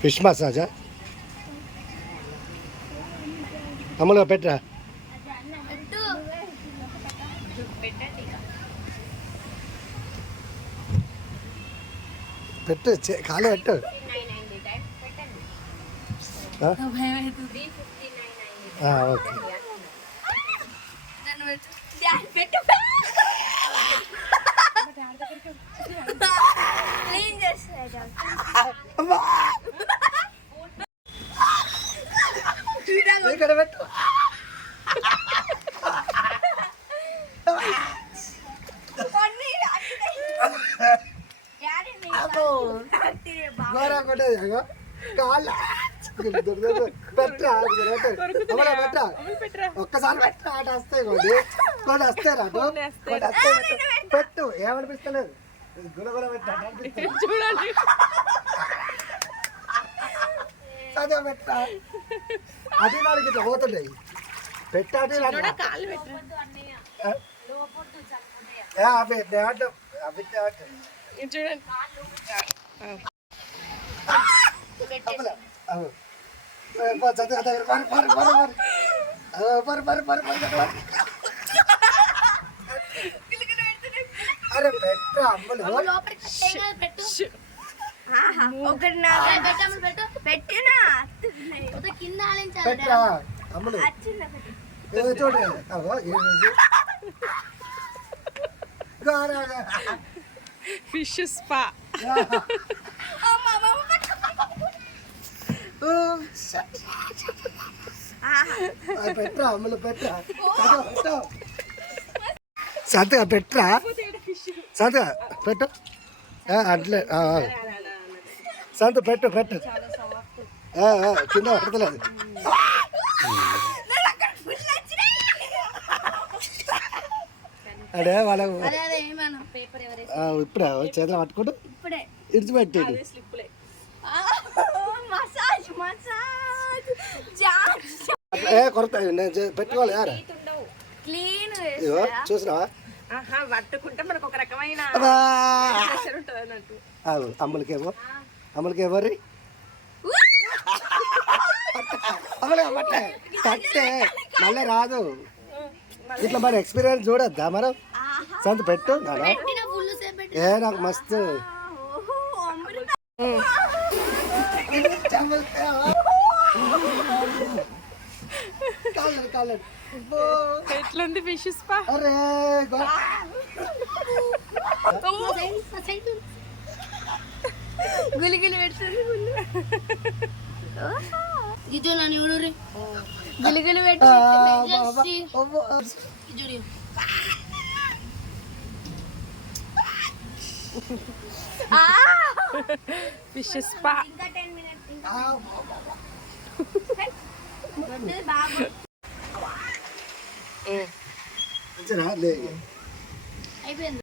Fish మసాజా? అమ్మలో పెట్టరా? పెట్టు కాలే పెట్టు. ఓకే. పెట్టు. పెట్టు డాడీ గోరా కొట్టేది అగో. కాళ్ళు పెట్టరా పెట్టరా పెట్టరా ఒక్కసారి పెట్టరా ఆట వస్తాయి కొద్ది కొన్ని వస్తాయి రాటు కొన్ని వస్తాయి పెట్టు. పెట్టు ఏమనిపిస్తలేదు గులగుల పెట్టా చూడండి చదివా పెట్టా అది నాడికి ఇట్లా పోతుంటాయి పెట్టా అటు ఇటు అట్లా. కాళ్ళు పెట్టరా ఏ, అవి దాంట్లో అవి దాంట్లో. ఇది చూడండి అవ్వలే. అవ్వ. ఏ, పో, చదివా, చదివా. పరు, పరు, పరు, పరు. అవ్వ, పరు, పరు, పరు, పరు, పరు. అరే పెట్టు అమ్మలు పెట్టు ఒకటి నా పెట్టు పెట్టు పెట్టినా ఒక కింద ఆలించాలి పెట్టరా అమ్మలు వచ్చిందా పెట్టు ఏ చూడు అగో ఏది గారా ఫిష్ స్పా పెట్టరా అమ్మలు పెట్టరా పెట్టు సంతగా పెట్టరా సంతగా పెట్టు ఆ, అట్లే ఆ, ఆ. సంత పెట్టు పెట్టు ఆ, ఆ, కింద పడతలేదు అడే వాళ్ళకు ఆ, ఇప్పుడే? చేతిలో పట్టుకుంటూ? అట్లా ఏ. కొరత నేను పెట్టుకోవాలి యారా చూసినావా? అమ్మలకేమో. అమ్మలకేమో రీ? అమ్మలే పట్టే పట్టే మళ్ళీ రాదు. ఇట్లా మరి ఎక్స్పీరియన్స్ చూడొద్దా మనం సంత పెట్టు పెట్టి ఏ నాకు మస్తు. ఎట్లుంది ఫిష్ స్పా అరే గో- గులి గులి పెడుతుంది గుళ్ళు ఇది నన్ను చూడు గులి గులి పెట్టి ఆ, బాబా. అబ్బో. చూడు ఫిష్ స్పా ఇంకా టెన్ మినిట్స్ ఇంకా ఆ, బాబు మంచిదా? లే. అయిపోయింది